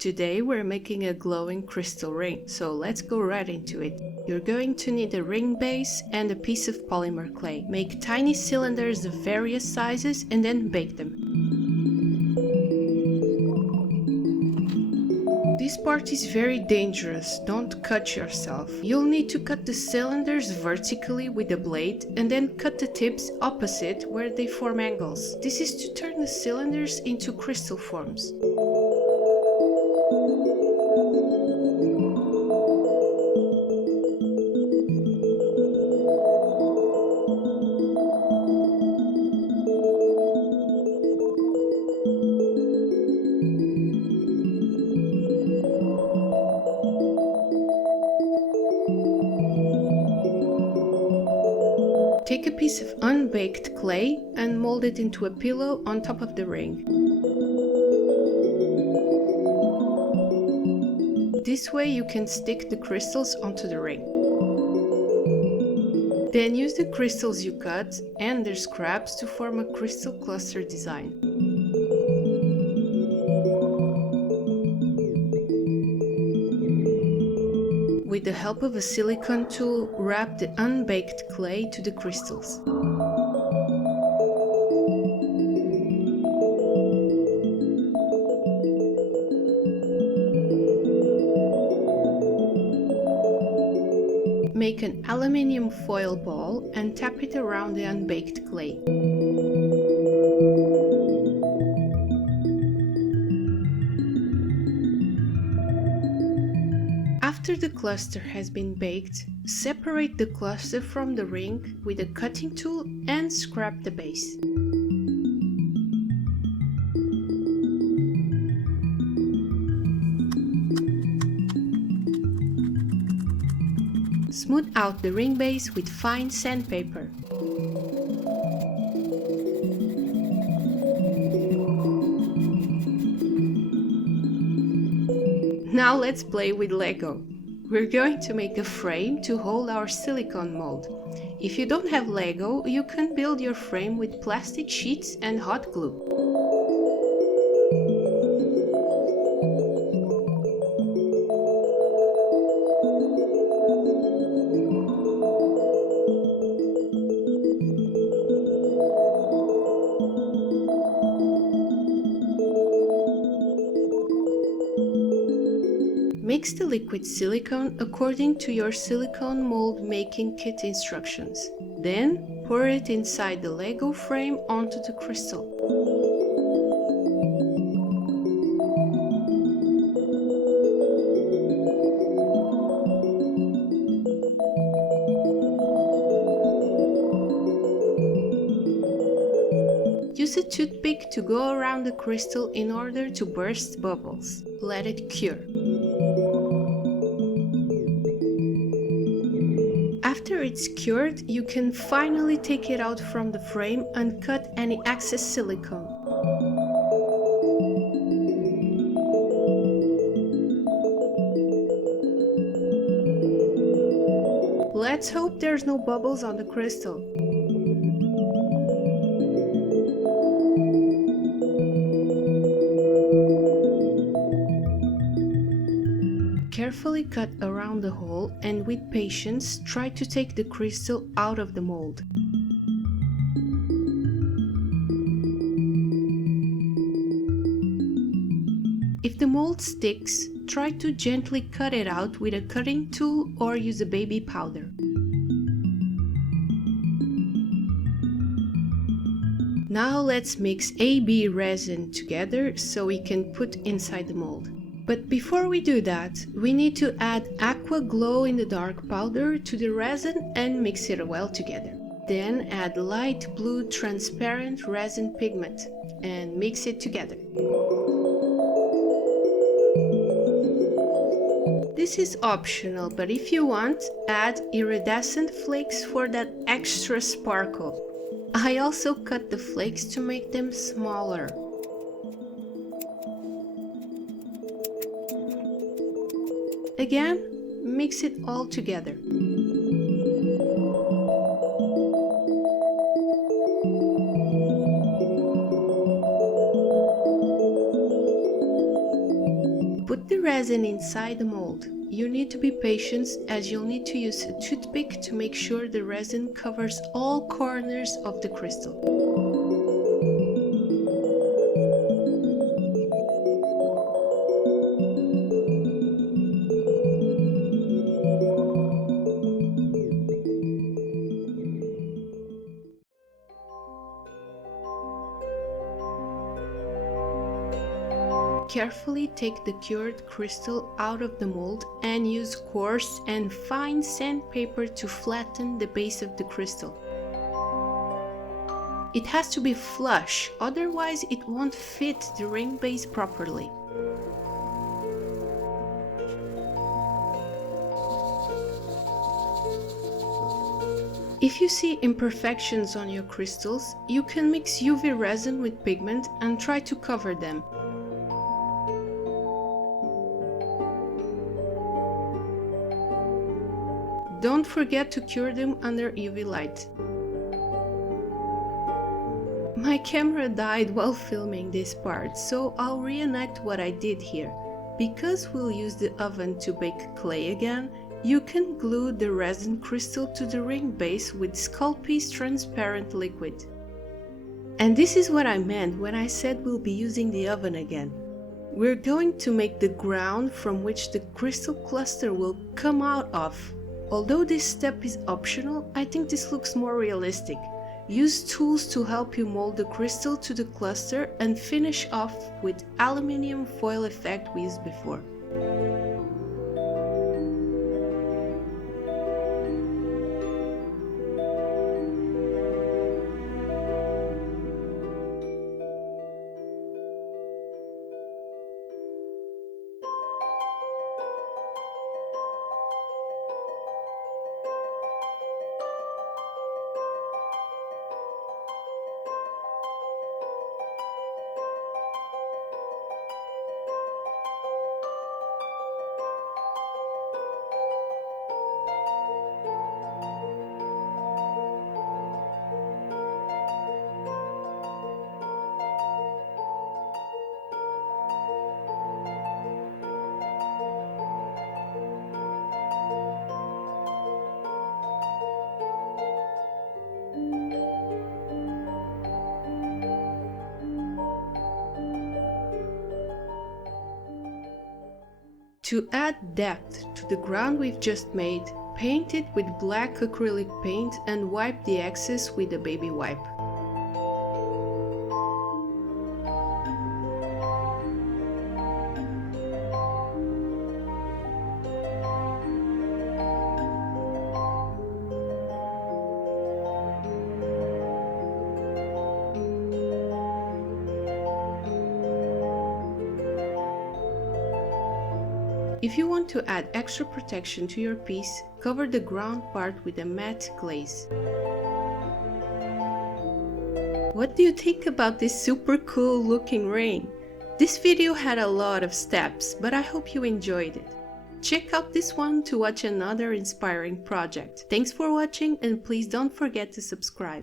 Today we're making a glowing crystal ring, so let's go right into it. You're going to need a ring base and a piece of polymer clay. Make tiny cylinders of various sizes and then bake them. This part is very dangerous, don't cut yourself. You'll need to cut the cylinders vertically with a blade and then cut the tips opposite where they form angles. This is to turn the cylinders into crystal forms. Take a piece of unbaked clay and mold it into a pillow on top of the ring. This way you can stick the crystals onto the ring. Then use the crystals you cut and their scraps to form a crystal cluster design. With the help of a silicone tool, wrap the unbaked clay to the crystals. Make an aluminium foil ball and tap it around the unbaked clay. After the cluster has been baked, separate the cluster from the ring with a cutting tool and scrap the base. Smooth out the ring base with fine sandpaper. Now let's play with Lego. We're going to make a frame to hold our silicone mold. If you don't have Lego, you can build your frame with plastic sheets and hot glue. Mix the liquid silicone according to your silicone mold making kit instructions. Then pour it inside the Lego frame onto the crystal. Use a toothpick to go around the crystal in order to burst bubbles. Let it cure. After it's cured, you can finally take it out from the frame and cut any excess silicone. Let's hope there's no bubbles on the crystal. Carefully cut around the hole and with patience try to take the crystal out of the mold. If the mold sticks, try to gently cut it out with a cutting tool or use a baby powder. Now let's mix AB resin together so we can put inside the mold. But before we do that, we need to add aqua glow-in-the-dark powder to the resin and mix it well together. Then add light blue transparent resin pigment and mix it together. This is optional, but if you want, add iridescent flakes for that extra sparkle. I also cut the flakes to make them smaller. Again, mix it all together. Put the resin inside the mold. You need to be patient as you'll need to use a toothpick to make sure the resin covers all corners of the crystal. Carefully take the cured crystal out of the mold and use coarse and fine sandpaper to flatten the base of the crystal. It has to be flush, otherwise it won't fit the ring base properly. If you see imperfections on your crystals, you can mix UV resin with pigment and try to cover them. Don't forget to cure them under UV light. My camera died while filming this part, so I'll reenact what I did here. Because we'll use the oven to bake clay again, you can glue the resin crystal to the ring base with Sculpey's transparent liquid. And this is what I meant when I said we'll be using the oven again. We're going to make the ground from which the crystal cluster will come out of. Although this step is optional, I think this looks more realistic. Use tools to help you mold the crystal to the cluster and finish off with aluminium foil effect we used before. To add depth to the ground we've just made, paint it with black acrylic paint and wipe the excess with a baby wipe. If you want to add extra protection to your piece, cover the ground part with a matte glaze. What do you think about this super cool looking ring? This video had a lot of steps, but I hope you enjoyed it. Check out this one to watch another inspiring project. Thanks for watching and please don't forget to subscribe.